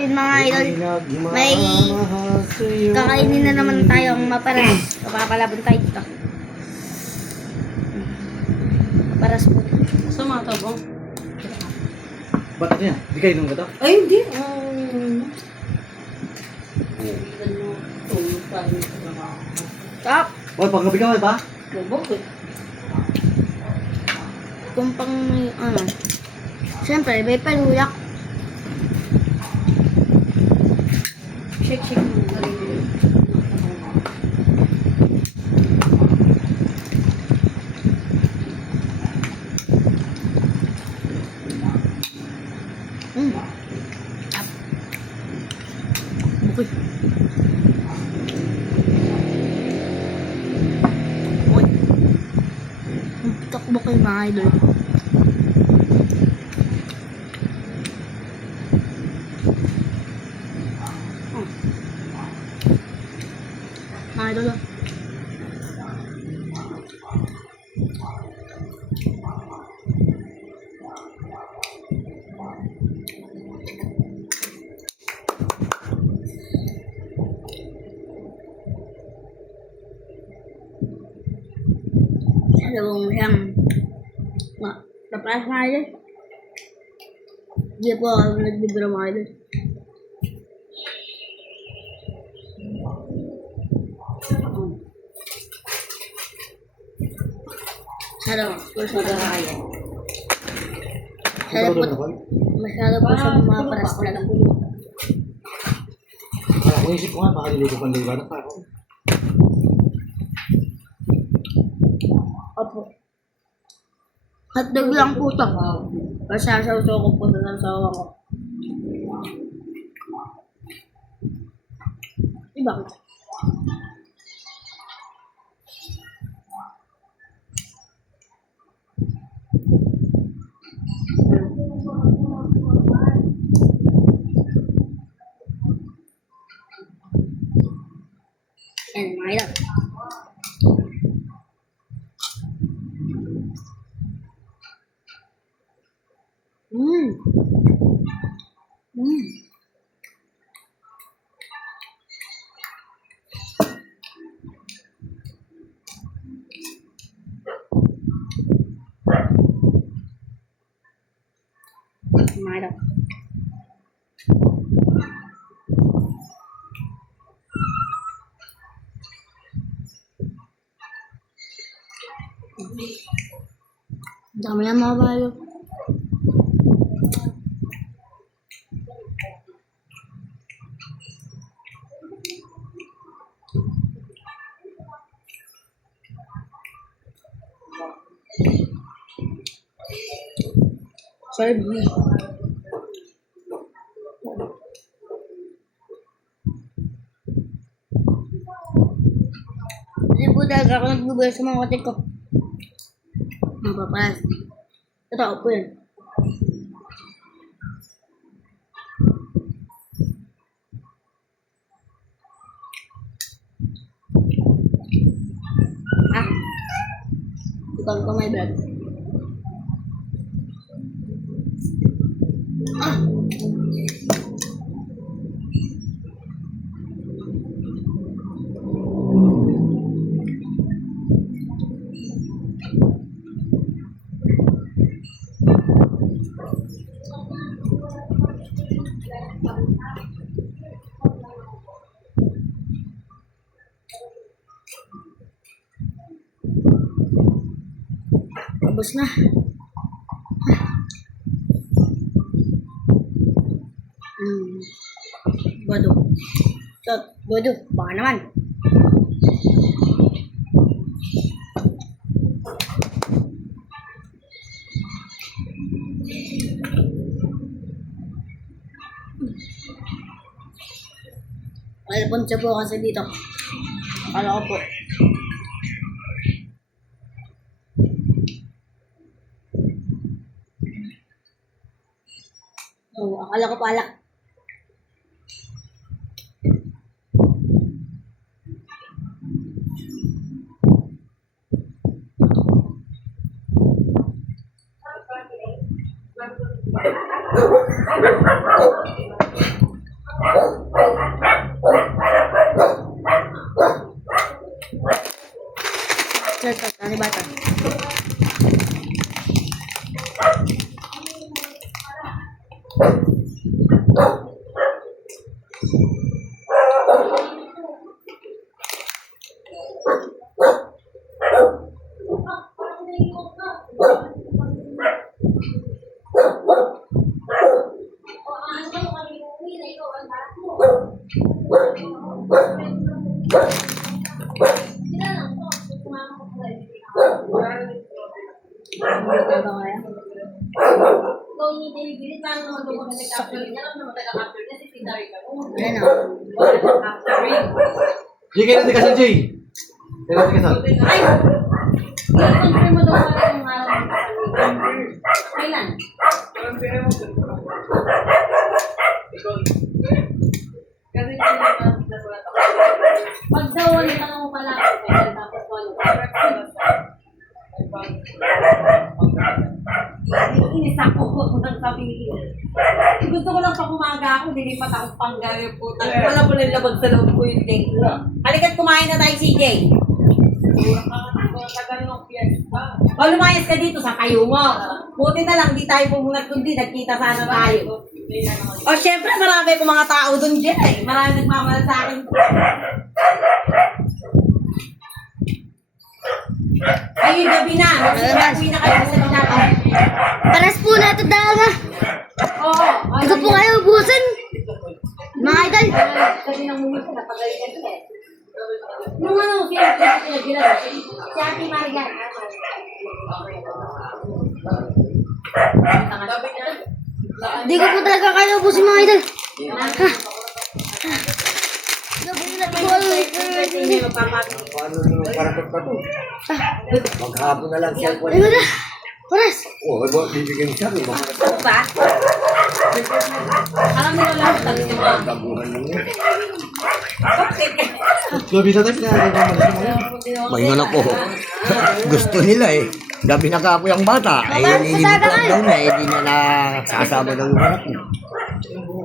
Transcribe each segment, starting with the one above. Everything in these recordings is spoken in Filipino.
yun mga idol. May kakainin na naman tayong maparas. Papapalabon tayo dito. Maparas po. Sa mga tabong. Ba't ano yan? Di kayo nung gato? Ay, hindi. Top. O, paggabi ka ba? Bubok eh. Kung pang may ano. Siyempre, may paluyak. Shake mo. Bukay. Uy. Ang takbo kayo mga idol. Mga idol. Dalawang siyang naparas mga idol. Hindi po ako nagbibiro mga idol. Masyado po siya maparas talaga. Kung isip ko nga, makalilito pang liwanag pa ako. Opo. Hotdog lang po ito. Pasasaw-saw ko po sa sawa ko. Diba? Yan, mga idol. Mga idol. Dami na mga bayo. Sorry, hindi po talaga ako nagbubay sa mga katik ko. Mapapalas. Totoo po yun. Ikaw ko may bread. Tapos na. Bodo. Bodo, baka naman. Alpon siya po kasi dito. Akala ko po. Akala ko pala. Ayan o. Jay, kailan di kasal, Jay? Kailan di kasal? Ay! I-confirm mo daw pala yung araw ng kasal. Kailan? Pag daw wala ka mo pala ako, kailan tapos wala. Inis ako kung nang sabi ni Ina. Gusto ko lang pa kumaga ako, dilipat ako panggayo po. Wala po lang labag sa loob ko yung day. Halika't kumain na tayo, CJ. O lumayas ka dito sa kayo mo. Buti na lang, di tayo pumunat kundi, nagkita sana tayo. O syempre, marami akong mga tao doon dyan eh. Marami nagmamahal sa akin. Ayun, gabi na. Gabi na kayo sa natin. Paras po na ito dalaga. Oo. Ito po kayo ubusan. Mga idol. Kasi nang mumit ko, napagalitan ko eh. Nung ano, pinag-gila. Si Ate Marian. Hindi ko po talaga kayo ubusin mga idol. Ha? Hindi magpapatid. Paano nyo paratot pa to? Maghapon na lang siya. Ayun na. Paras. Oo, bibigyan siya. Ano ba? Alam nila lang ang tanong mo. Tabuhan lang yun. Bakit? Gabi na tayo, pinagagawa mo. Mahingan ako. Gusto nila eh. Gabi na ka ako yung bata. Ay, inihibutan daw na. Hindi na nakasama ng harap mo.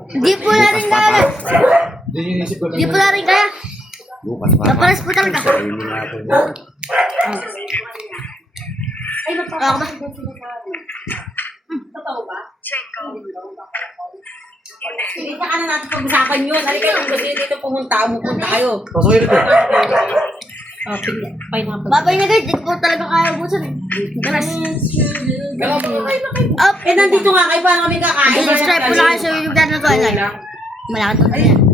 Hindi po na rin kaya. Hindi yung inisip ko. Hindi po na rin kaya. Bukas pa. Naparas po talaga. Sa inyo natin. Ay, Ako ba? magpapatid sila sa akin. Totoo ba? Hindi ka na natin pag-usapan yun. Halika lang kasi dito pumunta kayo. Pasukin ito. Pineapple. Babay na guys. Hindi po talaga kaya ubusan. Paras. Up. Eh, nandito nga kayo. Paano kami kakain? Subscribe po na kayo sa YouTube channel ko. Malaki to. Ayan.